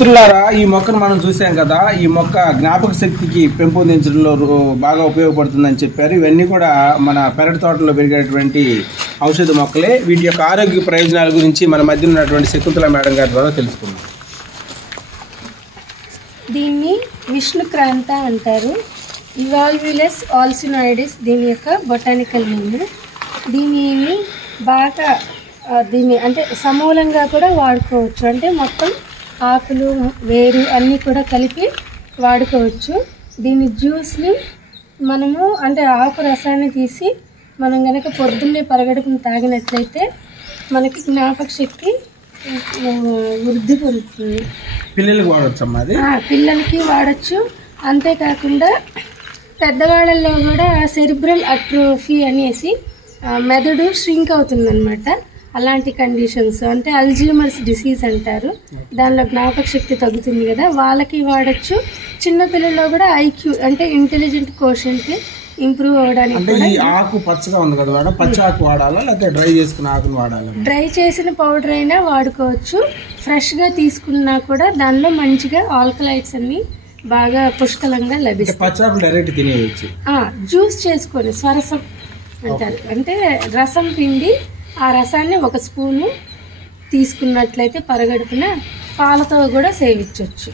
మిత్రులారా, ఈ మొక్కను మనం చూసాం కదా. ఈ మొక్క జ్ఞాపక శక్తికి పెంపొందించడంలో బాగా ఉపయోగపడుతుందని చెప్పారు. ఇవన్నీ కూడా మన పెరటి తోటలో పెరిగేటువంటి ఔషధ మొక్కలే. వీటి యొక్క ఆరోగ్య ప్రయోజనాల గురించి మన మధ్య ఉన్నటువంటి శకుంతల మేడం గారి ద్వారా తెలుసుకుందాం. దీన్ని విష్ణుక్రాంత అంటారు. ఇవాల్వ్యులస్ ఆల్సినాయిడిస్ దీని యొక్క బొటానికల్ నేమ్. దీనిని బాగా అంటే సమూలంగా కూడా వాడుకోవచ్చు. అంటే మొత్తం ఆకులు వేరు అన్నీ కూడా కలిపి వాడుకోవచ్చు. దీని జ్యూస్ని మనము అంటే ఆకు రసాన్ని తీసి మనం కనుక పొద్దున్నే పరగడుపుని తాగినట్లయితే మనకి జ్ఞాపక శక్తి వృద్ధి పొందుతుంది. పిల్లలకి వాడచ్చమ్మా? అది పిల్లలకి వాడచ్చు. అంతేకాకుండా పెద్దవాళ్ళల్లో కూడా సెరిబ్రల్ అట్రోఫీ అనేసి మెదడు ష్రింక్ అవుతుందన్నమాట. అలాంటి కండిషన్స్ అంటే అల్జీమర్స్ డిసీజ్ అంటారు. దానిలో జ్ఞాపక శక్తి తగ్గుతుంది కదా, వాళ్ళకి వాడచ్చు. చిన్నపిల్లల్లో కూడా ఐక్యూ అంటే ఇంటెలిజెంట్ కోషెంట్ని ఇంప్రూవ్ అవ్వడానికి. ఆకు పచ్చగా ఉంది కదా మేడం, పచ్చ ఆకు వాడాలా లేకపోతే డ్రై చేసుకున్న ఆకుని వాడాలా? డ్రై చేసిన పౌడర్ అయినా వాడుకోవచ్చు. ఫ్రెష్గా తీసుకున్నా కూడా దానిలో మంచిగా ఆల్కలైట్స్ అన్ని బాగా పుష్కలంగా లభిస్తాయి. పచ్చాకు డైరెక్ట్ తినేయచ్చు. జ్యూస్ చేసుకొని స్వరసం అంటారు. అంటే రసం పిండి ఆ రసాన్ని ఒక స్పూను తీసుకున్నట్లయితే పరగడుపున పాలతో కూడా సేవించవచ్చు.